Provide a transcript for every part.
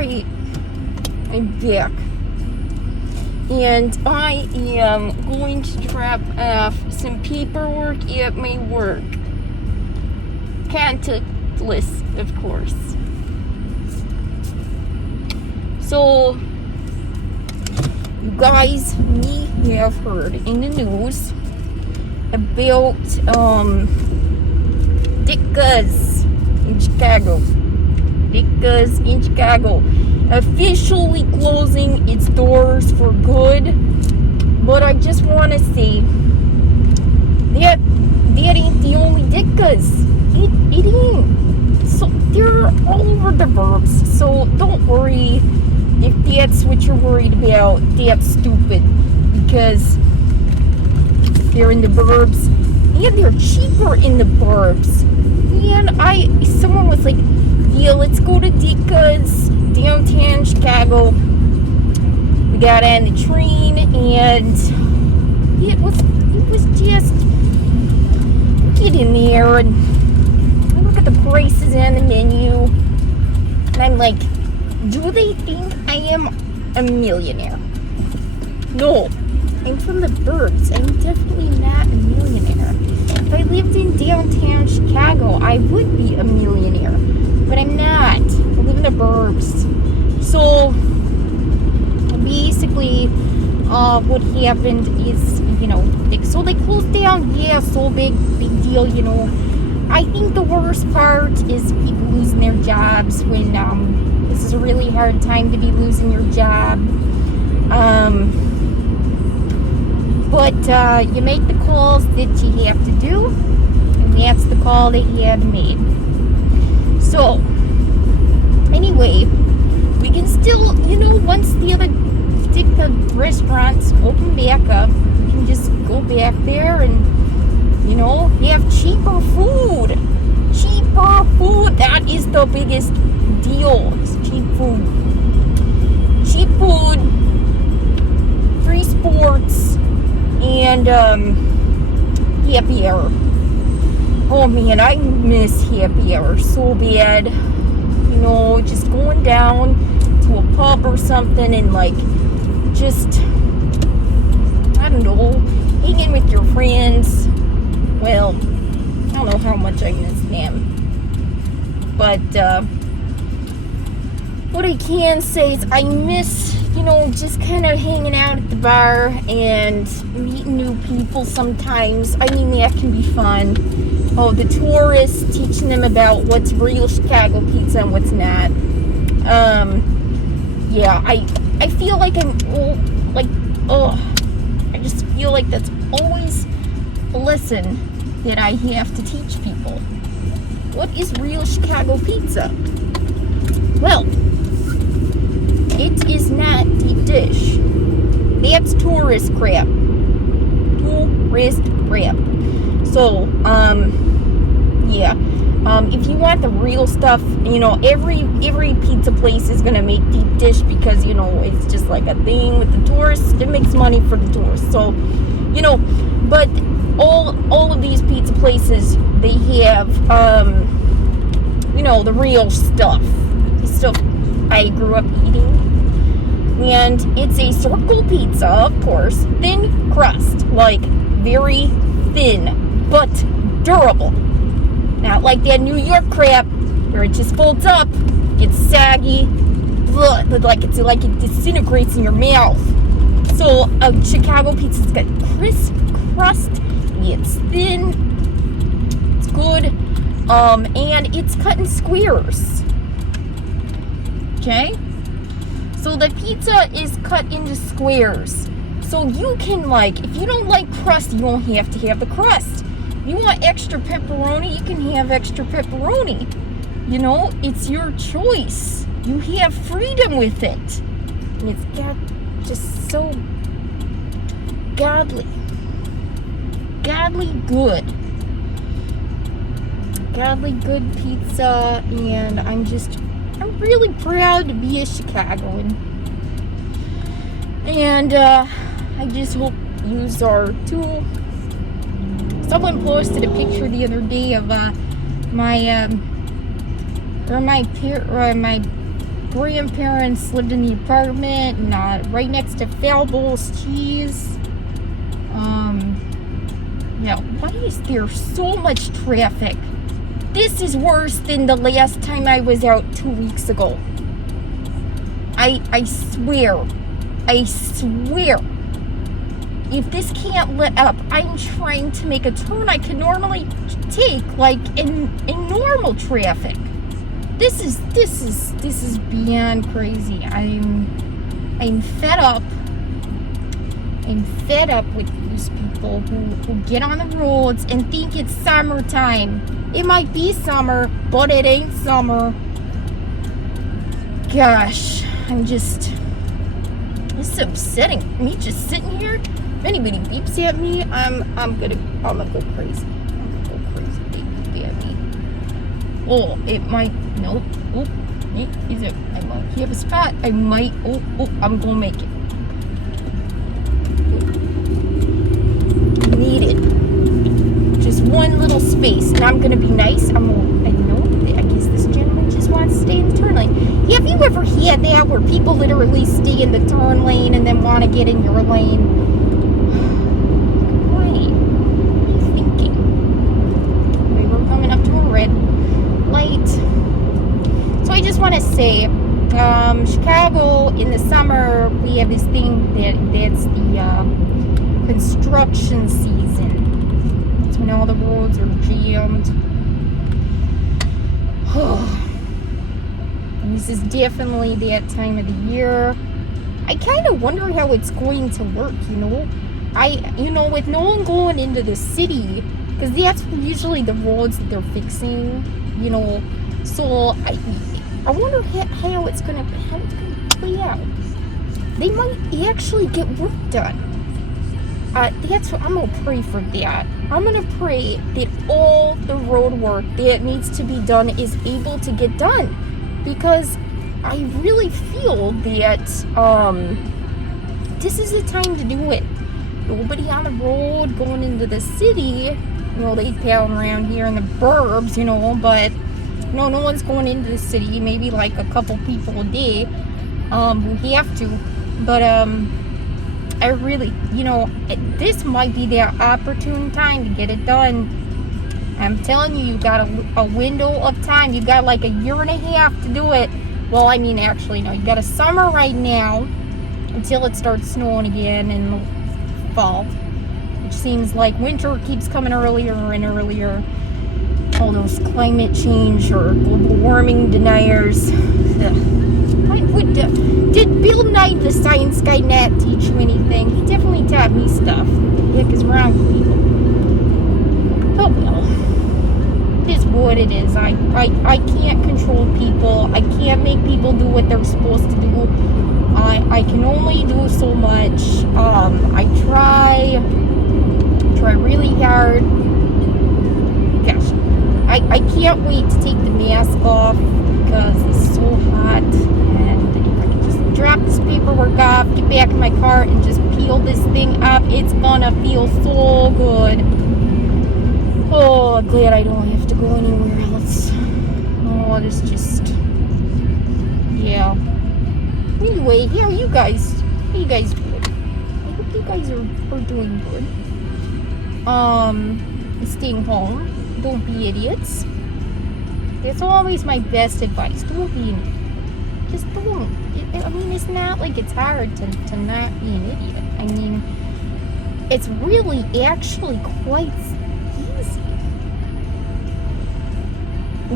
Alright, I'm back. And I am going to drop off some paperwork at my work. Contactless, of course. So, you guys may have heard in the news about Ditka's in Chicago. Ditka's in Chicago officially closing its doors for good. But I just want to say that ain't the only Ditka's. It ain't. So they're all over the burbs. So don't worry if that's what you're worried about. That's stupid, because they're in the burbs and they're cheaper in the burbs. And someone was like, yeah, let's go to Ditka's downtown Chicago. We got on the train and it was just, get in there and look at the prices on the menu. And I'm like, do they think I am a millionaire? No, I'm from the burbs. I'm definitely not a millionaire. If I lived in downtown Chicago, I would be a millionaire. But I'm not. I live in the burbs. So, basically, what happened is, so they closed down. Yeah, so big deal, I think the worst part is people losing their jobs when, this is a really hard time to be losing your job. But you make the calls that you have to do, and that's the call that you had made. So, anyway, we can still, once the other Ditka restaurants open back up, we can just go back there and, have cheaper food. Cheaper food. That is the biggest deal. It's cheap food. Cheap food, free sports, and happy hour. Oh man, I miss happy hour so bad. Just going down to a pub or something and just, I don't know, hanging with your friends. Well, I don't know how much I miss them. But what I can say is I miss, just kind of hanging out at the bar and meeting new people sometimes. I mean, that can be fun. Oh, the tourists, teaching them about what's real Chicago pizza and what's not. Yeah, I feel like I'm, I just feel like that's always a lesson that I have to teach people. What is real Chicago pizza? Well, it is not deep dish. That's tourist crap. Tourist crap. So, yeah. If you want the real stuff, every pizza place is gonna make deep dish because, it's just like a thing with the tourists. It makes money for the tourists. So, but all of these pizza places, they have, the real stuff. The stuff I grew up eating. And it's a circle pizza, of course. Thin crust, very thin, but durable. Not like that New York crap where it just folds up, gets saggy, it disintegrates in your mouth. So a Chicago pizza's got crisp crust, it's thin, it's good, and it's cut in squares. Okay? So the pizza is cut into squares. So you can if you don't like crust, you don't have to have the crust. If you want extra pepperoni, you can have extra pepperoni. It's your choice. You have freedom with it. And it's got just so godly good. Godly good pizza, and I'm really proud to be a Chicagoan. And I just hope you are too. Someone posted a picture the other day of my grandparents lived in the apartment, and right next to Falbow's Cheese. Yeah, why is there so much traffic? This is worse than the last time I was out 2 weeks ago. I swear. If this can't let up, I'm trying to make a turn I can normally take, like in normal traffic. This is beyond crazy. I'm fed up. I'm fed up with these people who get on the roads and think it's summertime. It might be summer, but it ain't summer. Gosh, this is upsetting. Me just sitting here. If anybody beeps at me, I'm gonna go crazy. I'm gonna go crazy. They beep at me. Oh, it might. Nope. Oh, is it? I might have a spot. I might. Oh, I'm gonna make it. Need it. Just one little space, and I'm gonna be nice. I guess this gentleman just wants to stay in the turn lane. Have you ever had that where people literally stay in the turn lane and then want to get in your lane? Why? What are you thinking? Okay, we're coming up to a red light. So I just want to say, Chicago in the summer, we have this thing that's the construction season. That's when all the roads are jammed. This is definitely that time of the year. I kind of wonder how it's going to work, with no one going into the city, because that's usually the roads that they're fixing, so I wonder how it's gonna play out. They might actually get work done. That's what I'm gonna pray for. That I'm gonna pray that all the road work that needs to be done is able to get done, because I really feel that this is the time to do it. Nobody on the road going into the city. They pound around here in the burbs, but no one's going into the city. Maybe like a couple people a day who have to. But I really, this might be their opportune time to get it done. I'm telling you, you got a window of time. You got like a year and a half to do it. Well, actually, no. You got a summer right now until it starts snowing again in the fall. Which seems like winter keeps coming earlier and earlier. All those climate change or global warming deniers. Did Bill Nye the Science Guy not teach you anything? He definitely taught me stuff. What the heck is wrong with people? Oh well. It is what it is. I can't control people. I can't make people do what they're supposed to do. I can only do so much. I try really hard. Gosh, I can't wait to take the mask off because it's so hot. And if I can just drop this paperwork off, get back in my car, and just peel this thing up, it's gonna feel so good. Oh, I'm glad I don't have to go anywhere else. Oh, it's just, yeah. Anyway, how are you guys doing? I hope you guys are doing good. Staying home. Don't be idiots. That's always my best advice. Don't be an idiot. Just don't. It's not like it's hard to not be an idiot. It's really actually quite easy.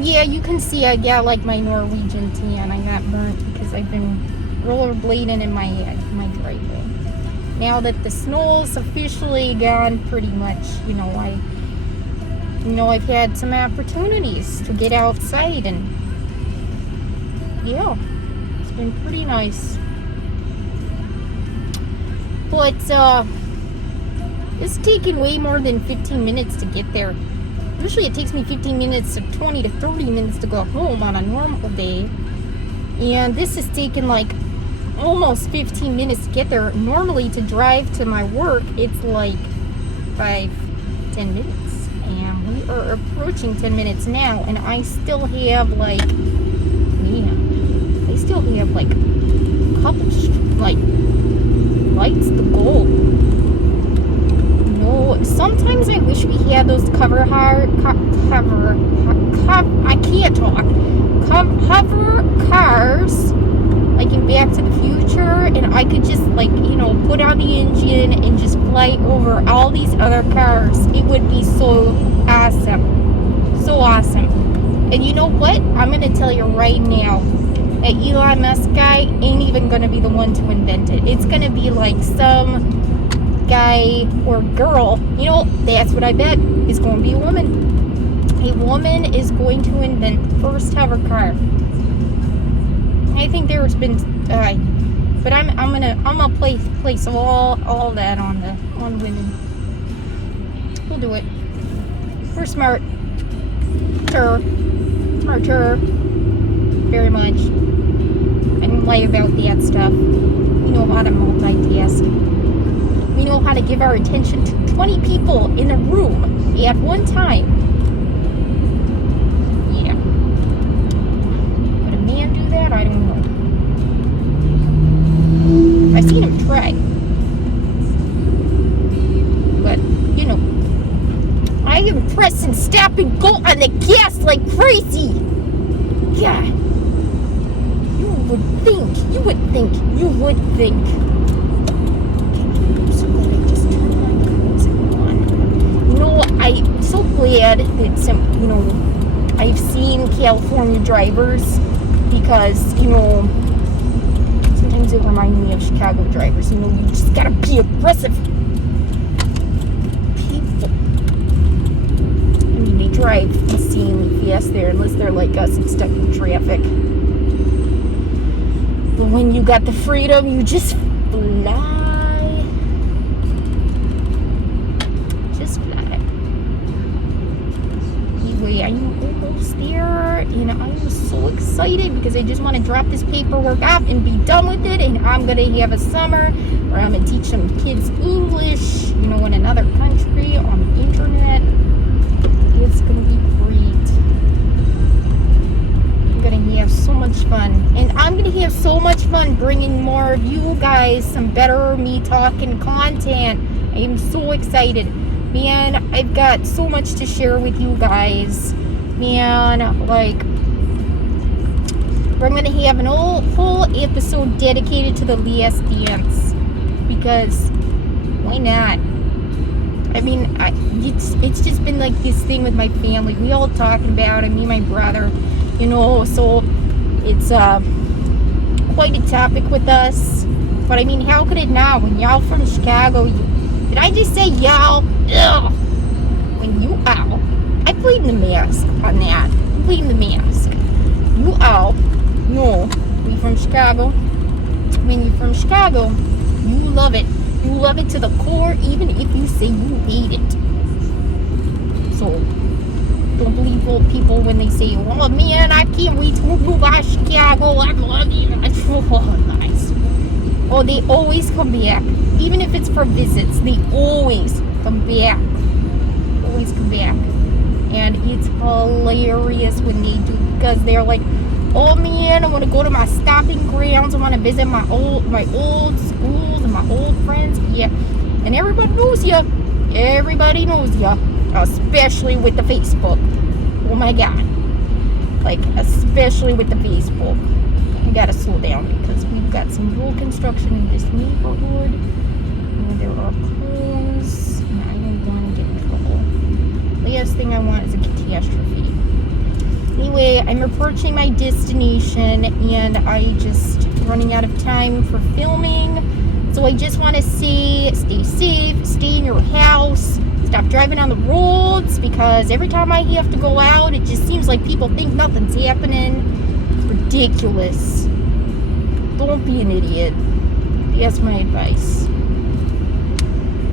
Yeah, you can see I got like my Norwegian tan. I got burnt because I've been rollerblading in my driveway. Now that the snow's officially gone pretty much, I've had some opportunities to get outside, and yeah, it's been pretty nice. But it's taken way more than 15 minutes to get there. Usually it takes me 15 minutes to 20 to 30 minutes to go home on a normal day, and this has taken like almost 15 minutes to get there. Normally to drive to my work it's like 5-10 minutes, and we are approaching 10 minutes now, and I still have like, they still have like a couple like lights to go. No, sometimes I wish we had those hover cars like in Back to the Future, and I could just like, you know, put on the engine and just fly over all these other cars. It would be so awesome. So awesome. And you know what? I'm going to tell you right now, that Elon Musk guy ain't even going to be the one to invent it. It's going to be like some guy or girl. You know, that's what I bet. It's going to be a woman. A woman is going to invent the first hover car. I think there's been, but I'm gonna place all that on women. We'll do it. We're smarter, very much. I don't lie about that stuff. We know how to multitask. We know how to give our attention to 20 people in a room at one time. Yeah. Would a man do that? I don't know. I've seen him try. But, you know, I am pressing stop and go on the gas like crazy. Yeah. You would think. You know, I'm so glad that I've seen California drivers because, you know, sometimes it reminds me of Chicago drivers. You know, you just gotta be aggressive. People. I mean, they drive insanely fast there unless they're like us and stuck in traffic. But when you got the freedom, you just fly. Just fly. Anyway, I'm almost there, and I'm so excited because I just want to drop this paperwork off and be done with it, and I'm going to have a summer where I'm going to teach some kids English, you know, in another country on the internet. It's going to be great. I'm going to have so much fun, and I'm going to have so much fun bringing more of you guys some better me talking content. I am so excited. Man, I've got so much to share with you guys. Man, like, we're going to have an whole episode dedicated to the Last Dance. Because, why not? I mean, it's just been like this thing with my family. We all talking about it, me and my brother. You know, so it's quite a topic with us. But I mean, how could it not? When y'all from Chicago, did I just say y'all? Ugh. When you all, I played the mask on that. I played the mask. You all know we from Chicago. When you're from Chicago, you love it. You love it to the core, even if you say you hate it. So don't believe old people when they say, "Oh man, I can't wait to move out of Chicago. I love you." Oh, nice. Oh, they always come back. Even if it's for visits, they always come back. Always come back. And it's hilarious when they do, because they're like, "Oh man, I want to go to my stomping grounds. I want to visit my old schools and my old friends." Yeah. And everybody knows you. Everybody knows you. Especially with the Facebook. Oh my God. Like, especially with the Facebook. I gotta slow down because we've got some road construction in this neighborhood. And there are cones. And I don't want to get in trouble. Last thing I want is a catastrophe. Anyway, I'm approaching my destination and I just running out of time for filming. So I just want to say, stay safe, stay in your house. Stop driving on the roads because every time I have to go out, it just seems like people think nothing's happening. It's ridiculous. Don't be an idiot. That's my advice.